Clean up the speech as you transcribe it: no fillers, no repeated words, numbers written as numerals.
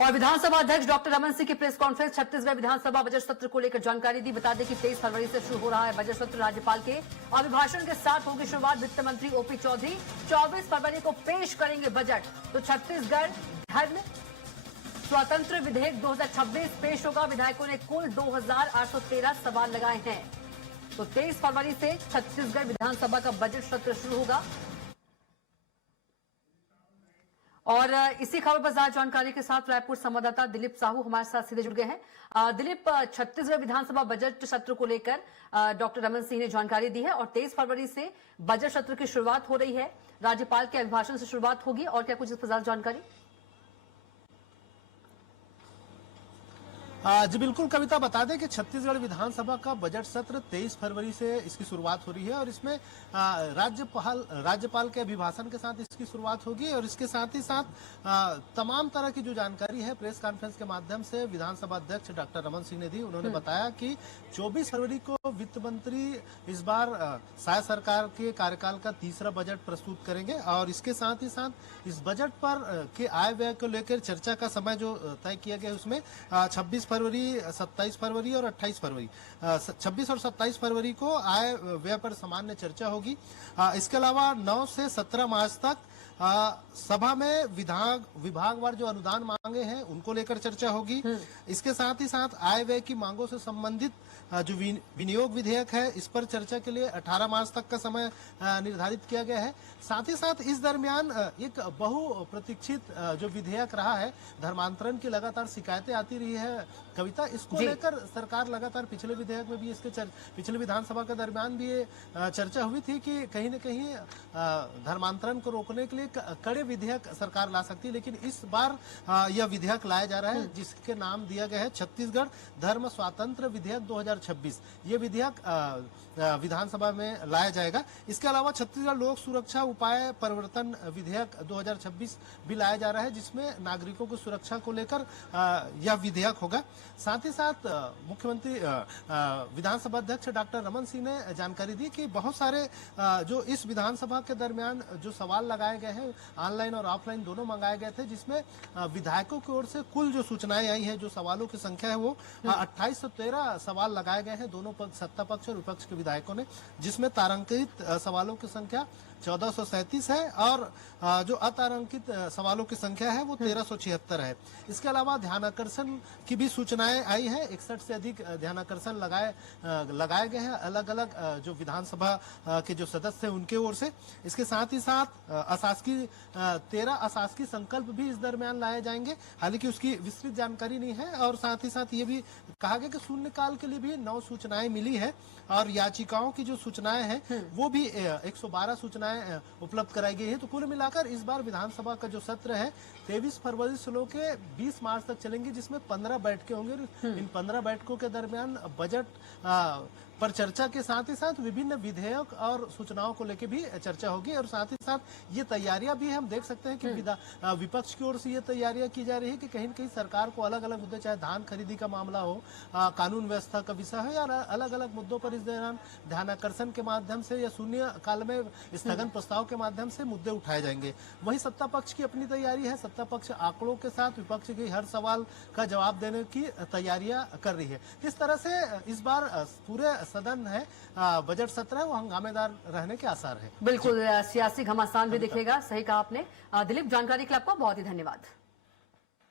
और विधानसभा अध्यक्ष डॉक्टर रमन सिंह की प्रेस कॉन्फ्रेंस। छत्तीसगढ़ विधानसभा बजट सत्र को लेकर जानकारी दी। बता दें कि 23 फरवरी से शुरू हो रहा है बजट सत्र। राज्यपाल के अभिभाषण के साथ होगी शुरुआत। वित्त मंत्री ओपी चौधरी 24 फरवरी को पेश करेंगे बजट। तो छत्तीसगढ़ धर्म स्वतंत्र विधेयक 2026 पेश होगा। विधायकों ने कुल 2813 सवाल लगाए हैं। तो 23 फरवरी से छत्तीसगढ़ विधानसभा का बजट सत्र शुरू होगा। और इसी खबर पर ज्यादा जानकारी के साथ रायपुर संवाददाता दिलीप साहू हमारे साथ सीधे जुड़ गए हैं। दिलीप, छत्तीसगढ़ विधानसभा बजट सत्र को लेकर डॉक्टर रमन सिंह ने जानकारी दी है और 23 फरवरी से बजट सत्र की शुरुआत हो रही है। राज्यपाल के अभिभाषण से शुरुआत होगी और क्या कुछ इस पर ज्यादा जानकारी? जी बिल्कुल कविता, बता दें कि छत्तीसगढ़ विधानसभा का बजट सत्र 23 फरवरी से इसकी शुरुआत हो रही है और इसमें राज्यपाल के अभिभाषण के साथ इसकी शुरुआत होगी। और इसके साथ ही साथ तमाम तरह की जो जानकारी है प्रेस कॉन्फ्रेंस के माध्यम से विधानसभा अध्यक्ष डॉक्टर रमन सिंह ने दी। उन्होंने बताया कि 24 फरवरी को वित्त मंत्री इस बार शायद सरकार के कार्यकाल का तीसरा बजट प्रस्तुत करेंगे और इसके साथ ही साथ इस बजट पर के आय व्यय को लेकर चर्चा का समय जो तय किया गया उसमें 26 फरवरी, 27 फरवरी और 28 फरवरी, 26 और 27 फरवरी को आय व्यय पर सामान्य चर्चा होगी। इसके अलावा 9 से 17 मार्च तक सभा में विभागवार जो अनुदान मांगे हैं उनको लेकर चर्चा होगी। इसके साथ ही साथ आय व्यय की मांगों से संबंधित जो विनियोग विधेयक है इस पर चर्चा के लिए 18 मार्च तक का समय निर्धारित किया गया है। साथ ही साथ इस दरमियान एक बहुप्रतीक्षित जो विधेयक रहा है, धर्मांतरण की लगातार शिकायतें आती रही है कविता, इसको लेकर सरकार लगातार पिछले विधेयक में भी इसके पिछले विधानसभा के दरमियान भी ये चर्चा हुई थी कि कहीं न कहीं धर्मांतरण को रोकने के लिए कड़े विधेयक सरकार ला सकती है। लेकिन इस बार यह विधेयक लाया जा रहा है जिसके नाम दिया गया है छत्तीसगढ़ धर्म स्वातंत्र विधेयक 2026। ये विधेयक विधानसभा में लाया जाएगा। इसके अलावा छत्तीसगढ़ लोक सुरक्षा उपाय परिवर्तन विधेयक 2026 भी लाया जा रहा है जिसमें नागरिकों की सुरक्षा को लेकर यह विधेयक होगा। साथ ही साथ मुख्यमंत्री विधानसभा अध्यक्ष डॉक्टर रमन सिंह ने जानकारी दी कि बहुत सारे जो इस विधानसभा के दरमियान जो सवाल लगाए गए हैं ऑनलाइन और ऑफलाइन दोनों मंगाए गए थे, जिसमें विधायकों की ओर से कुल जो सूचनाएं आई है, जो सवालों की संख्या है वो 2813 सवाल लगाए गए हैं दोनों पक्ष, सत्ता पक्ष और विपक्ष के विधायकों ने, जिसमें तारांकित सवालों की संख्या 1437 है और जो अतारांकित सवालों की संख्या है वो 1376 है। इसके अलावा ध्यानाकर्षण की भी सूचनाएं आई है। 61 से अधिक ध्यानाकर्षण लगाए गए हैं अलग अलग जो विधानसभा के जो सदस्य हैं उनके ओर से। इसके साथ ही साथ अशासकीय 13 अशासकीय संकल्प भी इस दरमियान लाए जाएंगे, हालांकि उसकी विस्तृत जानकारी नहीं है। और साथ ही साथ ये भी कहा गया कि शून्यकाल के लिए भी 9 सूचनाएं मिली है और याचिकाओं की जो सूचनाएं हैं वो भी 112 सूचनाएं उपलब्ध कराई गई है। तो कुल मिलाकर इस बार विधानसभा का जो सत्र है 23 फरवरी से लेकर 20 मार्च तक चलेंगे, जिसमें 15 बैठकें होंगी। इन 15 बैठकों के दरमियान बजट पर चर्चा के साथ ही साथ विभिन्न विधेयक और सूचनाओं को लेकर भी चर्चा होगी। और साथ ही साथ ये तैयारियां भी हम देख सकते हैं कि विपक्ष की ओर से ये तैयारियां की जा रही है कि कहीं न कहीं सरकार को अलग अलग मुद्दे, चाहे धान खरीदी का मामला हो, कानून व्यवस्था का विषय हो या अलग अलग मुद्दों पर इस दौरान ध्यानाकर्षण के माध्यम से या शून्य काल में स्थगन प्रस्ताव के माध्यम से मुद्दे उठाए जाएंगे। वहीं सत्ता पक्ष की अपनी तैयारी है। सत्ता पक्ष आंकड़ों के साथ विपक्ष के हर सवाल का जवाब देने की तैयारियां कर रही है। इस तरह से इस बार पूरे सदन है बजट सत्र है वो हंगामेदार रहने के आसार है। बिल्कुल सियासी घमासान भी दिखेगा। सही कहा आपने दिलीप। जानकारी के लिए आपका बहुत ही धन्यवाद।